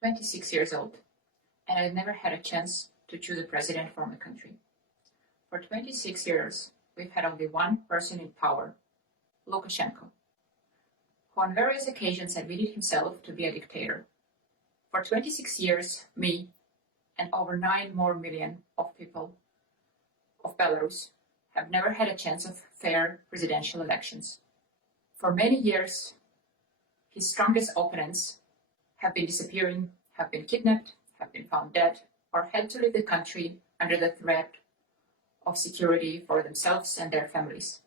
26 years old, and I never had a chance to choose a president for my country. For 26 years, we've had only one person in power, Lukashenko, who on various occasions admitted himself to be a dictator. For 26 years, me and over 9 more million of people of Belarus have never had a chance of fair presidential elections. For many years, his strongest opponents have been disappearing, have been kidnapped, have been found dead, or had to leave the country under the threat of security for themselves and their families.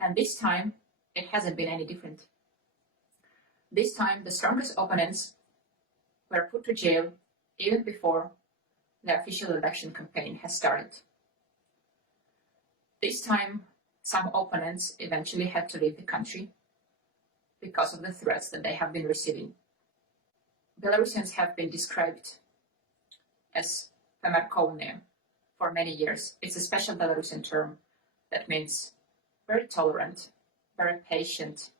And this time, it hasn't been any different. This time, the strongest opponents were put to jail even before the official election campaign has started. This time, some opponents eventually had to leave the country because of the threats that they have been receiving. Belarusians have been described as pomerkovne for many years. It's a special Belarusian term that means very tolerant, very patient,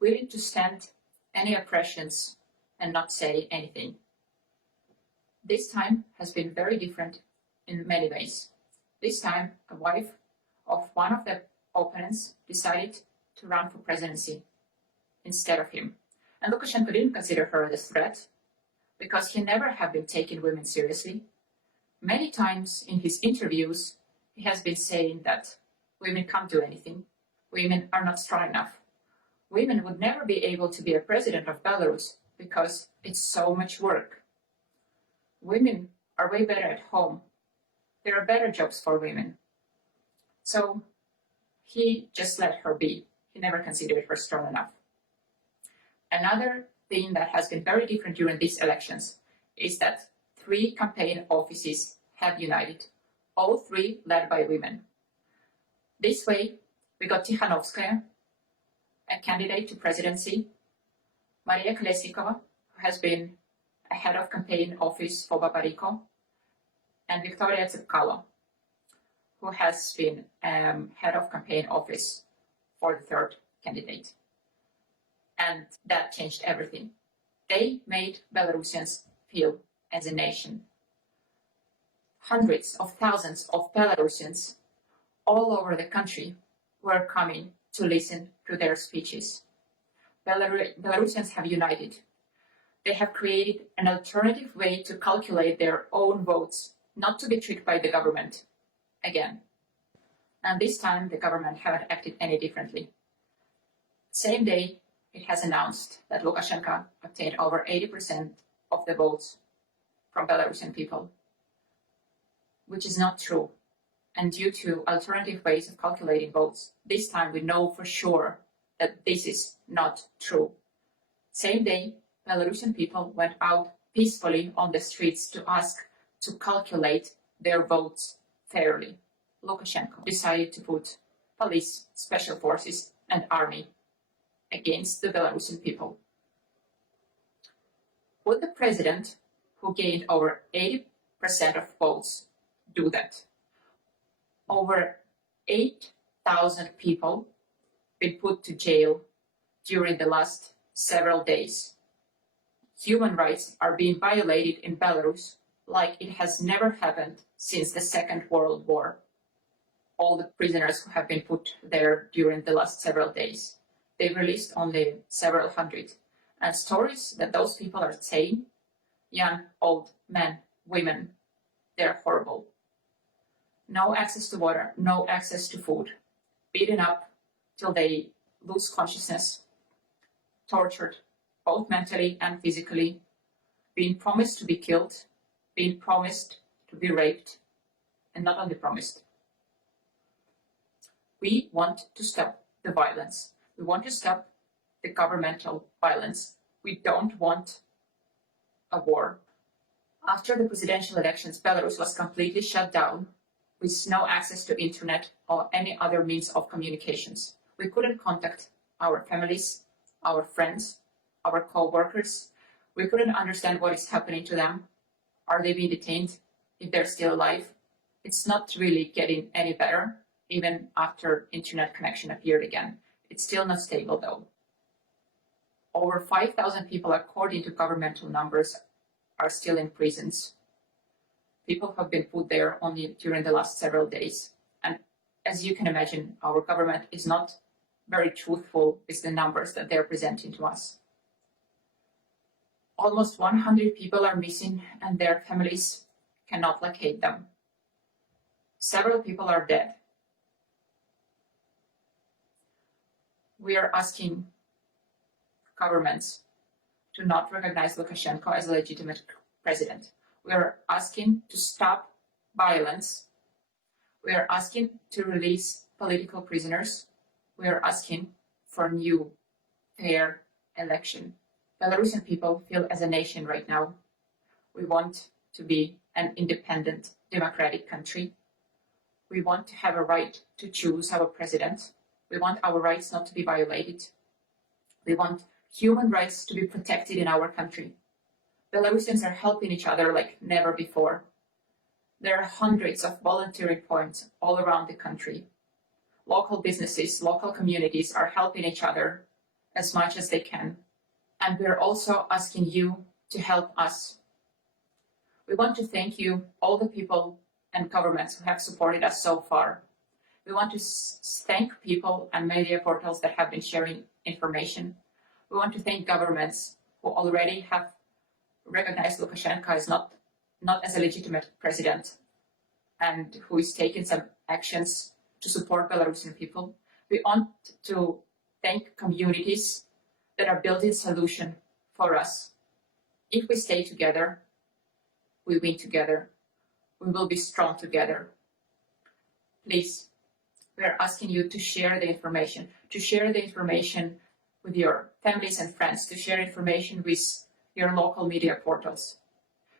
willing to stand any oppressions and not say anything. This time has been very different in many ways. This time, a wife of one of the opponents decided to run for presidency instead of him. And Lukashenko didn't consider her a threat because he never had been taking women seriously. Many times in his interviews, he has been saying that women can't do anything. Women are not strong enough. Women would never be able to be a president of Belarus because it's so much work. Women are way better at home. There are better jobs for women. So he just let her be. He never considered her strong enough. Another thing that has been very different during these elections is that 3 campaign offices have united, all 3 led by women. This way, we got Tikhanovskaya, a candidate to presidency, Maria Kolesnikova, who has been a head of campaign office for Babariko, and Victoria Tsepkalo, who has been head of campaign office for the 3rd candidate. And that changed everything. They made Belarusians feel as a nation. Hundreds of thousands of Belarusians all over the country were coming to listen to their speeches. Belarusians have united. They have created an alternative way to calculate their own votes, not to be tricked by the government again. And this time, the government haven't acted any differently. Same day, it has announced that Lukashenko obtained over 80% of the votes from Belarusian people, which is not true. And due to alternative ways of calculating votes, this time we know for sure that this is not true. Same day, Belarusian people went out peacefully on the streets to ask to calculate their votes fairly. Lukashenko decided to put police, special forces, and army against the Belarusian people. Would the president, who gained over 80% of votes, do that? Over 8,000 people been put to jail during the last several days. Human rights are being violated in Belarus like it has never happened since the Second World War. All the prisoners who have been put there during the last several days, they released only several hundred. And stories that those people are saying, young, old, men, women, they're horrible. No access to water, no access to food, beaten up till they lose consciousness, tortured, both mentally and physically, being promised to be killed, being promised to be raped, and not only promised. We want to stop the violence. We want to stop the governmental violence. We don't want a war. After the presidential elections, Belarus was completely shut down with no access to internet or any other means of communications. We couldn't contact our families, our friends, our co-workers. We couldn't understand what is happening to them. Are they being detained? If they're still alive? It's not really getting any better, even after internet connection appeared again. It's still not stable though. Over 5,000 people, according to governmental numbers, are still in prisons. People have been put there only during the last several days. And as you can imagine, our government is not very truthful with the numbers that they're presenting to us. Almost 100 people are missing and their families cannot locate them. Several people are dead. We are asking governments to not recognize Lukashenko as a legitimate president. We are asking to stop violence. We are asking to release political prisoners. We are asking for a new, fair election. Belarusian people feel as a nation right now. We want to be an independent, democratic country. We want to have a right to choose our president. We want our rights not to be violated. We want human rights to be protected in our country. Belarusians are helping each other like never before. There are hundreds of volunteering points all around the country. Local businesses, local communities are helping each other as much as they can. And we're also asking you to help us. We want to thank you, all the people and governments who have supported us so far. We want to thank people and media portals that have been sharing information. We want to thank governments who already have recognized Lukashenko as not as a legitimate president and who is taking some actions to support Belarusian people. We want to thank communities that are building solution for us. If we stay together, we win together. We will be strong together. Please, we are asking you to share the information with your families and friends, to share information with your local media portals.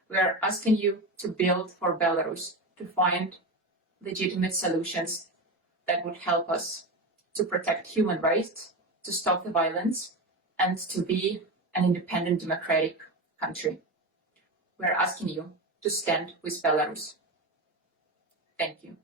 We are asking you to build for Belarus, to find legitimate solutions that would help us to protect human rights, to stop the violence, and to be an independent democratic country. We are asking you to stand with Belarus. Thank you.